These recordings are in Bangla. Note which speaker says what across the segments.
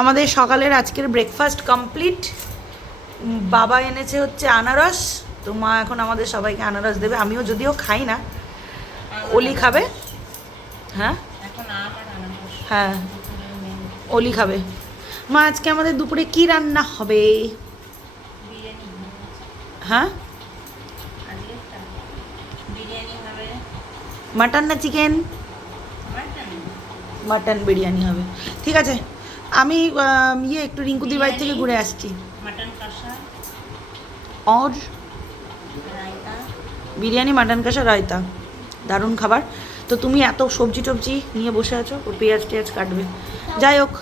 Speaker 1: আমাদের সকালের আজকের ব্রেকফাস্ট কমপ্লিট বাবা এনেছে হচ্ছে আনারস। তো মা এখন আমাদের সবাইকে আনারস দেবে। আমিও যদিও খাই না। অলি খাবে? হ্যাঁ? হ্যাঁ। অলি খাবে। মা আজকে আমাদের দুপুরে কি রান্না হবে? হ্যাঁ? মাটন না চিকেন
Speaker 2: মাটন
Speaker 1: বিরিয়ানি হবে। ঠিক আছে। আমি ইয়ে একটু রিঙ্কুদির বাড়ি থেকে ঘুরে আসছি।
Speaker 2: মাটন কষা।
Speaker 1: আর
Speaker 2: রায়তা।
Speaker 1: বিরিয়ানি মাটন কষা রায়তা। দারুণ খাবার। তো তুমি এত সবজি টবজি নিয়ে বসে আছো ও পেঁয়াজ টেয়াজ কাটবে। যাই হোক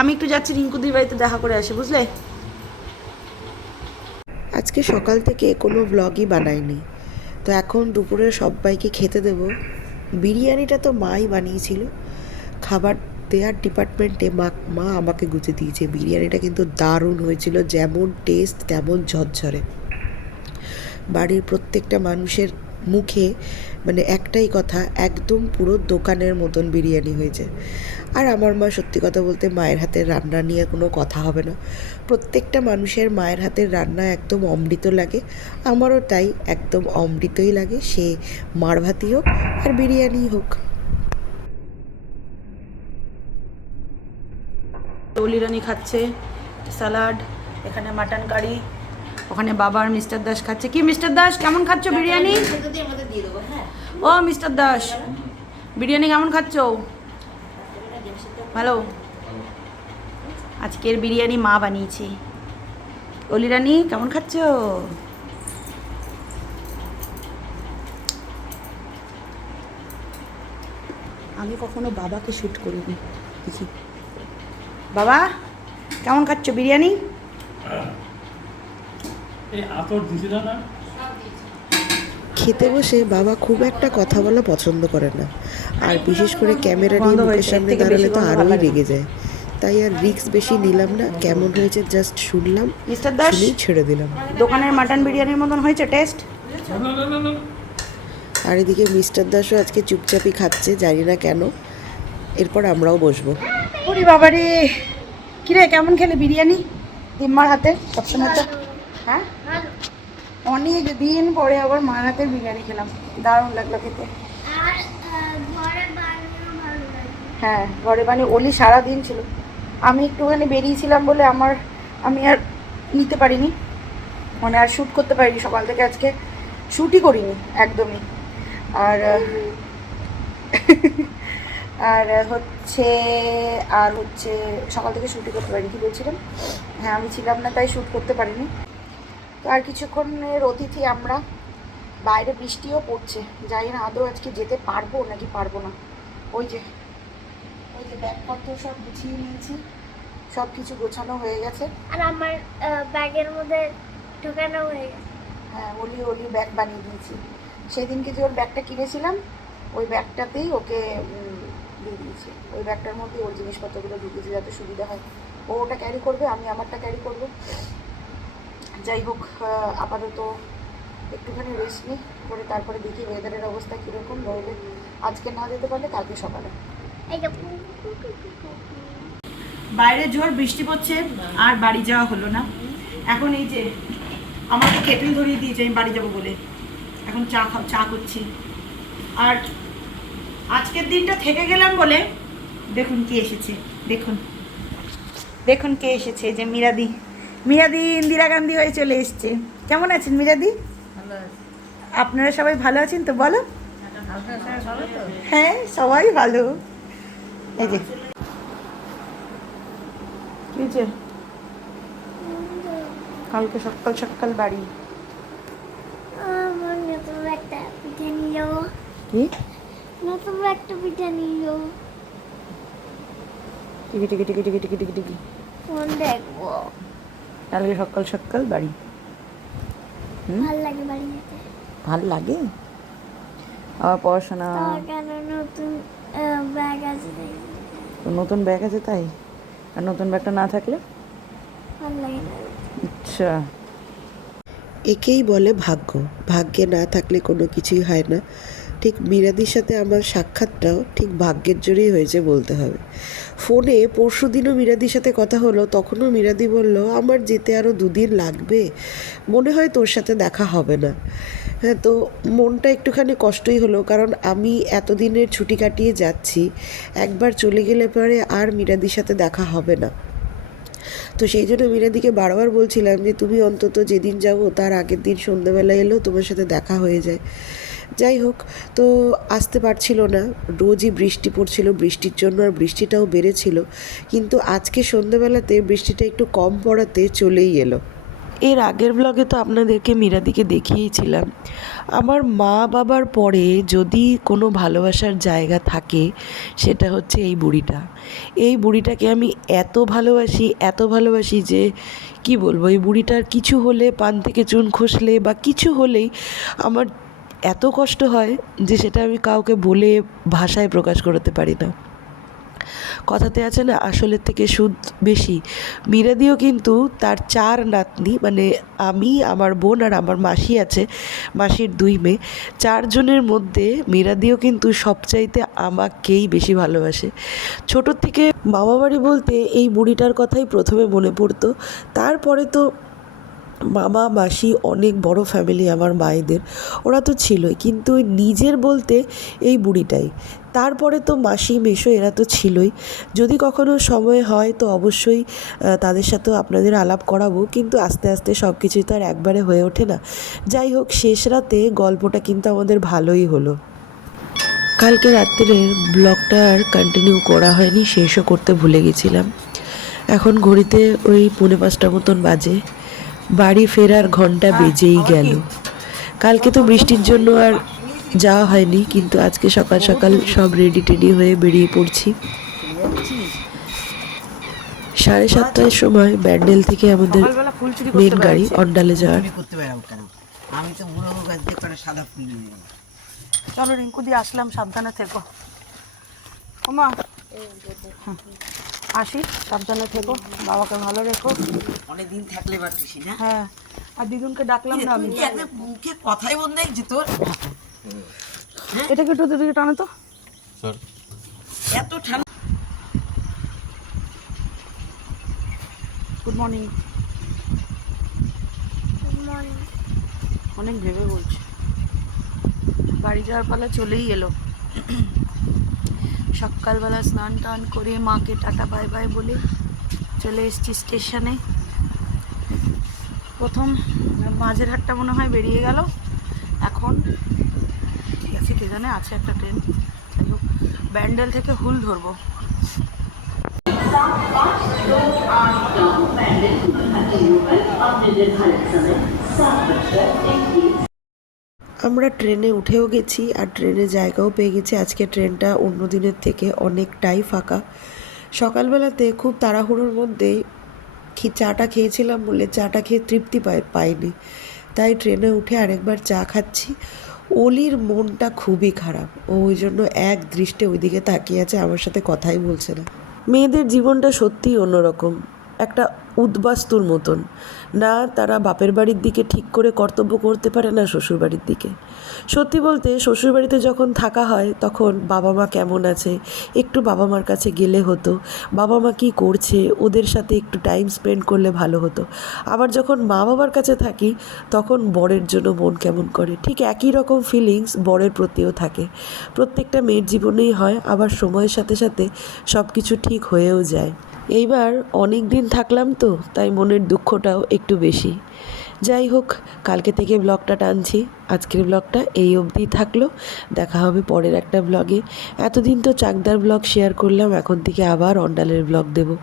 Speaker 1: আমি একটু যাচ্ছি রিঙ্কুদির বাড়িতে দেখা করে আসি বুঝলে?
Speaker 3: আজকে সকাল থেকে কোনো ব্লগই বানাইনি। তো এখন দুপুরে সবাইকে খেতে দেব। বিরিয়ানিটা তো মাই বানিয়েছিল। খাবার দেওয়ার ডিপার্টমেন্টে মা মা আমাকে গুছে দিয়েছে বিরিয়ানিটা কিন্তু দারুণ হয়েছিল, যেমন টেস্ট তেমন ঝরঝরে। বাড়ির প্রত্যেকটা মানুষের মুখে মানে একটাই কথা, একদম পুরো দোকানের মতন বিরিয়ানি হয়েছে। আর আমার মা সত্যি কথা বলতে মায়ের হাতের রান্না নিয়ে কোনো কথা হবে না। প্রত্যেকটা মানুষের মায়ের হাতের রান্না একদম অমৃত লাগে, আমারও তাই একদম অমৃতই লাগে। সে মার ভাতই হোক আর বিরিয়ানি হোক।
Speaker 1: অলিরানি খাচ্ছে স্যালাড এখানে মাটন কারি, ওখানে বাবার মিস্টার দাস খাচ্ছে। কি মিস্টার দাস, কেমন খাচ্ছ বিরিয়ানি? ও, মিস্টার দাস, বিরিয়ানি কেমন খাচ্ছ? ভালো। আজকের বিরিয়ানি মা বানিয়েছে। অলিরানি কেমন খাচ্ছ? আমি কখনো বাবাকে শ্যুট করিনি। দেখি। বাবা কেমন খাচ্ছ বিরিয়ানি?
Speaker 3: খেতে বসে বাবা খুব একটা কথা বলা পছন্দ করে না। আর বিশেষ করে ক্যামেরা নিয়ে মুখের সামনে দাঁড়ালে তো আরোই রেগে যায়। তাই আর রিক্স বেশি নিলাম না কেমন হয়েছে জাস্ট শুনলাম
Speaker 1: মিস্টার দাস?
Speaker 3: ছেড়ে দিলাম।
Speaker 1: দোকানের মাটন বিরিয়ানির মতন হয়েছে টেস্ট?
Speaker 4: না না না না
Speaker 3: আর এদিকে মিস্টার দাসও আজকে চুপচাপই খাচ্ছে জানি না কেন। এরপর আমরাও বসবো।
Speaker 1: ওরে বাবা রে কিরে কেমন খেলে বিরিয়ানি? দিম্মার হাতে সবসময় তো। হ্যাঁ? অনেক দিন পরে আবার মার হাতের বিরিয়ানি খেলাম। দারুণ লাগল খেতে। হ্যাঁ ঘরে বানিয়ে ওলি সারা দিন ছিল। আমি একটুখানি বেরিয়েছিলাম বলে আমার আমি আর নিতে পারিনি। মানে আর শ্যুট করতে পারিনি সকাল থেকে আজকে। শ্যুটই করিনি একদমই। আর আর হচ্ছে আর হচ্ছে সকাল থেকে শ্যুটই করতে পারিনি কি বলছিলাম হ্যাঁ আমি ছিলাম না তাই শ্যুট করতে পারিনি। তো আর কিছুক্ষণের অতিথি আমরা বাইরে বৃষ্টিও পড়ছে। যাই না আদৌ আজকে যেতে পারব নাকি পারব না? ওই যে ওই যে ব্যাগপত্র সব গুছিয়ে নিয়েছি সব কিছু গোছানো হয়ে গেছে।
Speaker 5: আর আমার ব্যাগের মধ্যে ঢোকানো হয়ে গেছে।
Speaker 1: হ্যাঁ ওলি ওলি ব্যাগ বানিয়ে দিয়েছি। সেদিনকে যে ওর ব্যাগটা কিনেছিলাম ওই ব্যাগটাতেই ওকে দিয়ে দিয়েছি। ওই ব্যাগটার মধ্যে ওর জিনিসপত্রগুলো ঢুকেছে যাতে সুবিধা হয়। ও ওটা ক্যারি করবে আমি আমারটা ক্যারি করব। যাই হোক আপাতত একটুখানি রেস্ট নিই করে তারপরে দেখি ওয়েদারের অবস্থা কীরকম নইলে আজকে না যেতে পারলে কালকে সকালে। বাইরে জোর বৃষ্টি পড়ছে আর বাড়ি যাওয়া হলো না। এখন এই যে আমাকে কেটল ধরিয়ে দিয়েছে আমি বাড়ি যাব বলে। এখন চা খাও চা করছি। আর আজকের দিনটা থেকে গেলাম বলে দেখুন কে এসেছে দেখুন। দেখুন কে এসেছে যে মিরাদি। মিরাদি ইন্দিরা গান্ধী হয়ে চলে এসছে। কেমন আছেন মিরাদি? আপনারা সবাই ভালো আছেন তো বলো? হ্যাঁ সবাই ভালো। এই যে। কালকে সকাল সকাল বাড়ি। কি?
Speaker 5: নতুন একটা পিঠা নিয়ে যাব
Speaker 1: টিকি টিকি টিকি টিকি টিকি টিকি টিকি।
Speaker 5: ফোন দেখব?
Speaker 1: কালকে সকাল সকাল বাড়ি। হুম?
Speaker 5: ভালো লাগে বাড়ি যেতে?
Speaker 1: ভালো লাগে? আবার পড়াশোনা?
Speaker 5: কেন নতুন ব্যাগ আছে তাই।
Speaker 1: নতুন ব্যাগ আছে তাই? আর নতুন ব্যাগটা না থাকলে?
Speaker 5: ভালো লাগে না।
Speaker 1: আচ্ছা।
Speaker 3: একেই বলে ভাগ্য। ভাগ্যে না থাকলে কোনো কিছুই হয় না। ঠিক মিরাদির সাথে আমার সাক্ষাৎটাও ঠিক ভাগ্যের জোরেই হয়েছে বলতে হবে। ফোনে পরশু দিনও মিরাদির সাথে কথা হলো, তখনও মীরাদি বলল, আমার যেতে আরও দুদিন লাগবে। মনে হয় তোর সাথে দেখা হবে না। হ্যাঁ তো মনটা একটুখানি কষ্টই হলো, কারণ আমি এতদিনের ছুটি কাটিয়ে যাচ্ছি, একবার চলে গেলে পরে আর মীরাদির সাথে দেখা হবে না। তো সেই জন্য মীরাদিকে বারবার বলছিলাম যে, তুমি অন্তত যেদিন যাব, তার আগের দিন সন্ধ্যেবেলা এলেও তোমার সাথে দেখা হয়ে যায়। যাই হোক, তো আসতে পারছিল না। রোজই বৃষ্টি পড়ছিল, বৃষ্টির জন্য আর বৃষ্টিটাও বেড়েছিল। কিন্তু আজকে সন্ধ্যেবেলাতে বৃষ্টিটা একটু কম পড়াতে চলেই এলো। এর আগের ব্লগে তো আপনাদেরকে মীরাদিকে দেখিয়েছিলাম। আমার মা বাবার পরে যদি কোনো ভালোবাসার জায়গা থাকে, সেটা হচ্ছে এই বুড়িটা। এই বুড়িটাকে আমি এত ভালোবাসি এত ভালোবাসি যে কি বলব, এই বুড়িটার কিছু হলে পান থেকে চুন খসলে বা কিছু হলেই আমার এত কষ্ট হয় যে সেটা আমি কাউকে বলে ভাষায় প্রকাশ করতে পারি না। কথাতে আছে না, আসলের থেকে সুদ বেশি। মীরাদিও কিন্তু তার চার নাতনি মানে আমি, আমার বোন আর আমার মাসি আছে, মাসির দুই মেয়ে। চারজনের মধ্যে মীরাদিও কিন্তু সবচাইতে আমাকেই বেশি ভালোবাসে। ছোটোর থেকে মামাবাড়ি বলতে এই বুড়িটার কথাই প্রথমে মনে পড়তো। তারপরে তো মামা, মাসি, অনেক বড় ফ্যামিলি আমার মায়েদের। ওরা তো ছিলই, কিন্তু নিজের বলতে এই বুড়িটাই। তারপরে তো মাসি মেশো এরা তো ছিলই। যদি কখনো সময় হয় তো অবশ্যই তাদের সাথেও আপনাদের আলাপ করাবো, কিন্তু আস্তে আস্তে সব কিছুই তো আর একবারে হয়ে ওঠে না। যাই হোক, শেষ রাতে গল্পটা কিন্তু আমাদের ভালোই হলো। কালকে রাত্রের ব্লগটা আর কন্টিনিউ করা হয়নি, শেষও করতে ভুলে গেছিলাম। এখন ঘড়িতে ওই পৌনে পাঁচটা মতন বাজে। বাড়ি ফেরার ঘণ্টা বেজেই গেল। কালকে তো বৃষ্টির জন্য আর যাওয়া হয়নি কিন্তু আজকে সকাল সকাল সব রেডি টেডি হয়ে বেরিয়ে পড়ছি। সাড়ে সাতটার সময় ব্যান্ডেল থেকে আমাদের মেন গাড়ি অন্ডালে যাওয়ার।
Speaker 6: আমি তো বুড়ো গাছ দিয়ে করে সাদা ফুল নিয়ে
Speaker 1: চলো রিঙ্কু দিয়ে আসলাম সাবধানে থেকো। ওমা। আসি সাবধানে থেকো বাবাকে ভালো রেখো।
Speaker 6: অনেকদিন থাকলে পারতিস না?
Speaker 1: হ্যাঁ আর দিদুনকে ডাকলাম না আমি।
Speaker 6: মুখে কথাই বন্ধ দেখছি তোর।
Speaker 1: এটাকে একটু দিদিকে টানো তো? স্যার।
Speaker 6: এত ঠান্ডা।
Speaker 1: গুড মর্নিং অনেক ভেবে বলছি। বাড়ি যাওয়ার পালা চলেই এলো। সকালবেলা স্নান টান করে মাকে টাটা, বাই বাই বলে চলে এসেছি স্টেশনে। প্রথম মাঝের হাটটা মনে হয় বেরিয়ে গেল। এখন আছে কে জানে আছে একটা ট্রেন। ব্যান্ডেল থেকে হুল ধরবো।
Speaker 3: আমরা ট্রেনে উঠেও গেছি আর ট্রেনে জায়গাও পেয়ে গেছি। আজকে ট্রেনটা অন্য দিনের থেকে অনেকটাই ফাঁকা। সকালবেলাতে খুব তাড়াহুড়োর মধ্যেই চাটা খেয়েছিলাম বলে চাটা খেয়ে তৃপ্তি পাই পাইনি। তাই ট্রেনে উঠে আরেকবার চা খাচ্ছি। অলির মনটা খুবই খারাপ। ও ওই জন্য এক দৃষ্টে ওইদিকে তাকিয়ে আছে, আমার সাথে কথাই বলছে না। মেয়েদের জীবনটা সত্যিই অন্যরকম। একটা উদ্বাস্তুর মতন। না, তারা বাপের বাড়ির দিকে ঠিক করে কর্তব্য করতে পারে না শ্বশুরবাড়ির দিকে। সত্যি বলতে শ্বশুরবাড়িতে যখন থাকা হয়, তখন বাবা মা কেমন আছে? একটু বাবা মার কাছে গেলে হতো। বাবা মা কী করছে? ওদের সাথে একটু টাইম স্পেন্ড করলে ভালো হতো। আবার যখন মা বাবার কাছে থাকি, তখন বরের জন্য মন কেমন করে? ঠিক একই রকম ফিলিংস বরের প্রতিও থাকে। প্রত্যেকটা মেয়ের জীবনেই হয়, আবার সময়ের সাথে সাথে সব কিছু ঠিক হয়েও যায়। এইবার অনেক দিন থাকলাম তো, তাই মনের দুঃখটাও একটু বেশি। যাই হোক, কালকে থেকে ব্লগটা টানছি। আজকের ব্লগটা এই অবধি থাকল। দেখা হবে পরের একটা ব্লগে এতদিন তো চাকদার ব্লগ শেয়ার করলাম, এখন থেকে আবার অন্ডালের ব্লগ দেবো।